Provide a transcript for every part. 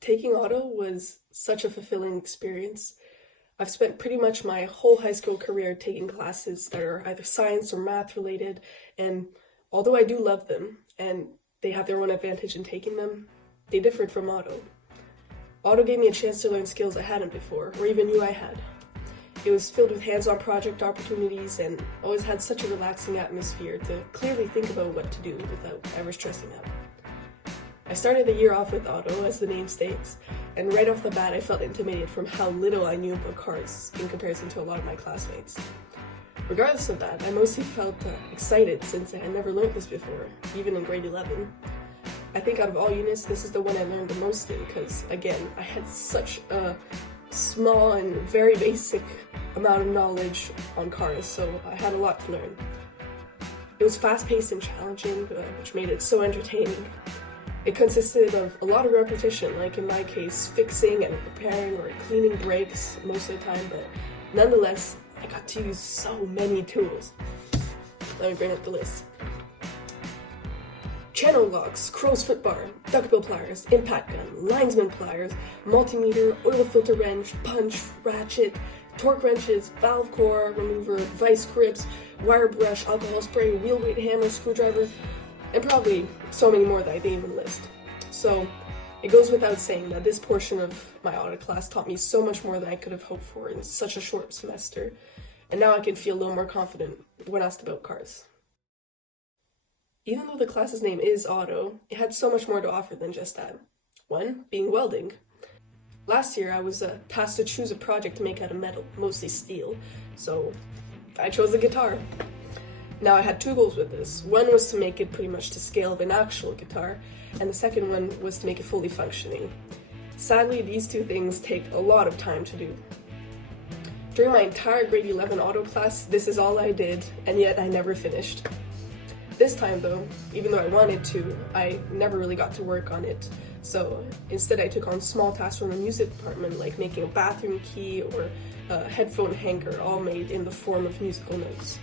Taking auto was such a fulfilling experience. I've spent pretty much my whole high school career taking classes that are either science or math related, and although I do love them, and they have their own advantage in taking them, they differed from auto. Auto gave me a chance to learn skills I hadn't before, or even knew I had. It was filled with hands-on project opportunities and always had such a relaxing atmosphere to clearly think about what to do without ever stressing out. I started the year off with auto, as the name states, and right off the bat I felt intimidated from how little I knew about cars in comparison to a lot of my classmates. Regardless of that, I mostly felt excited since I had never learned this before, even in grade 11. I think out of all units, this is the one I learned the most in because, again, I had such a small and very basic amount of knowledge on cars, so I had a lot to learn. It was fast-paced and challenging, which made it so entertaining. It consisted of a lot of repetition, like in my case, fixing and repairing or cleaning brakes most of the time, but nonetheless, I got to use so many tools. Let me bring up the list. Channel locks, crow's foot bar, duckbill pliers, impact gun, linesman pliers, multimeter, oil filter wrench, punch, ratchet, torque wrenches, valve core remover, vice grips, wire brush, alcohol spray, wheel weight hammer, screwdriver, and probably so many more that I didn't even list. So it goes without saying that this portion of my auto class taught me so much more than I could have hoped for in such a short semester, and now I can feel a little more confident when asked about cars. Even though the class's name is auto, it had so much more to offer than just that. One, being welding. Last year I was tasked to choose a project to make out of metal, mostly steel, so I chose a guitar. Now I had two goals with this. One was to make it pretty much to scale of an actual guitar, and the second one was to make it fully functioning. Sadly, these two things take a lot of time to do. During my entire grade 11 auto class, this is all I did, and yet I never finished. This time though, even though I wanted to, I never really got to work on it. So instead I took on small tasks from the music department, like making a bathroom key or a headphone hanger, all made in the form of musical notes.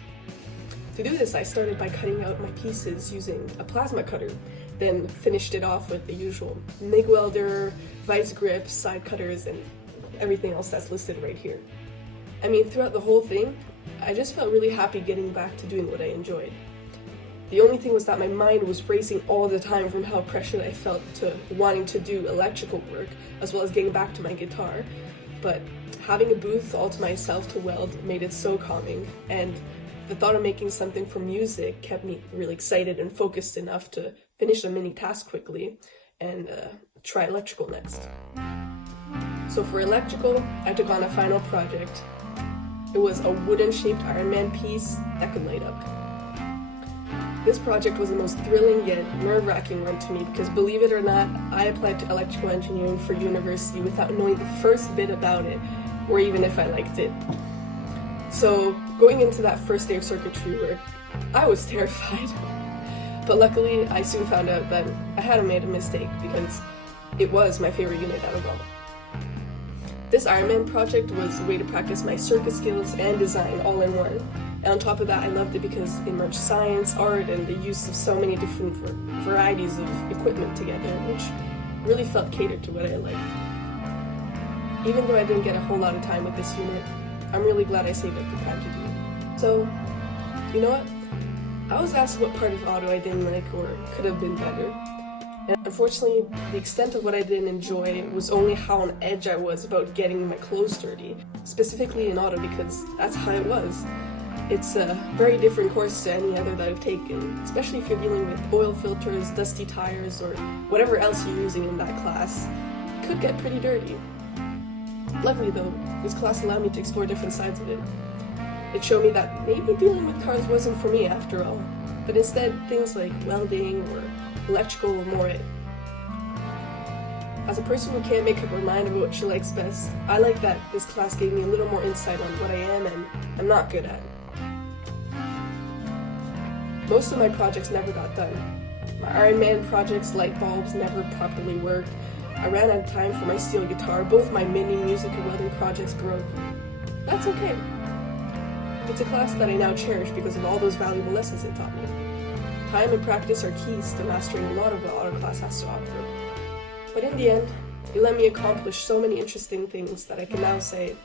To do this, I started by cutting out my pieces using a plasma cutter, then finished it off with the usual MIG welder, vice grips, side cutters, and everything else that's listed right here. I mean, throughout the whole thing, I just felt really happy getting back to doing what I enjoyed. The only thing was that my mind was racing all the time from how pressured I felt to wanting to do electrical work, as well as getting back to my guitar. But having a booth all to myself to weld made it so calming, and the thought of making something from music kept me really excited and focused enough to finish a mini task quickly and try electrical next. So for electrical, I took on a final project. It was a wooden-shaped Iron Man piece that could light up. This project was the most thrilling yet nerve-wracking one to me because, believe it or not, I applied to electrical engineering for university without knowing the first bit about it, or even if I liked it. So going into that first day of circuitry work, I was terrified. But luckily, I soon found out that I hadn't made a mistake because it was my favorite unit out of all. This Iron Man project was a way to practice my circuit skills and design all in one. And on top of that, I loved it because it merged science, art, and the use of so many different varieties of equipment together, which really felt catered to what I liked. Even though I didn't get a whole lot of time with this unit, I'm really glad I saved up the time to do it. So, you know what? I was asked what part of auto I didn't like or could have been better. And unfortunately, the extent of what I didn't enjoy was only how on edge I was about getting my clothes dirty, specifically in auto because that's how it was. It's a very different course to any other that I've taken, especially if you're dealing with oil filters, dusty tires, or whatever else you're using in that class. It could get pretty dirty. Luckily though, this class allowed me to explore different sides of it. It showed me that maybe dealing with cars wasn't for me after all, but instead things like welding or electrical were more it. As a person who can't make up her mind about what she likes best, I like that this class gave me a little more insight on what I am and I'm not good at. Most of my projects never got done. My Iron Man project's light bulbs never properly worked. I ran out of time for my steel guitar. Both my mini music and welding projects broke. That's okay. It's a class that I now cherish because of all those valuable lessons it taught me. Time and practice are keys to mastering a lot of what auto class has to offer. But in the end, You let me accomplish so many interesting things that I can now say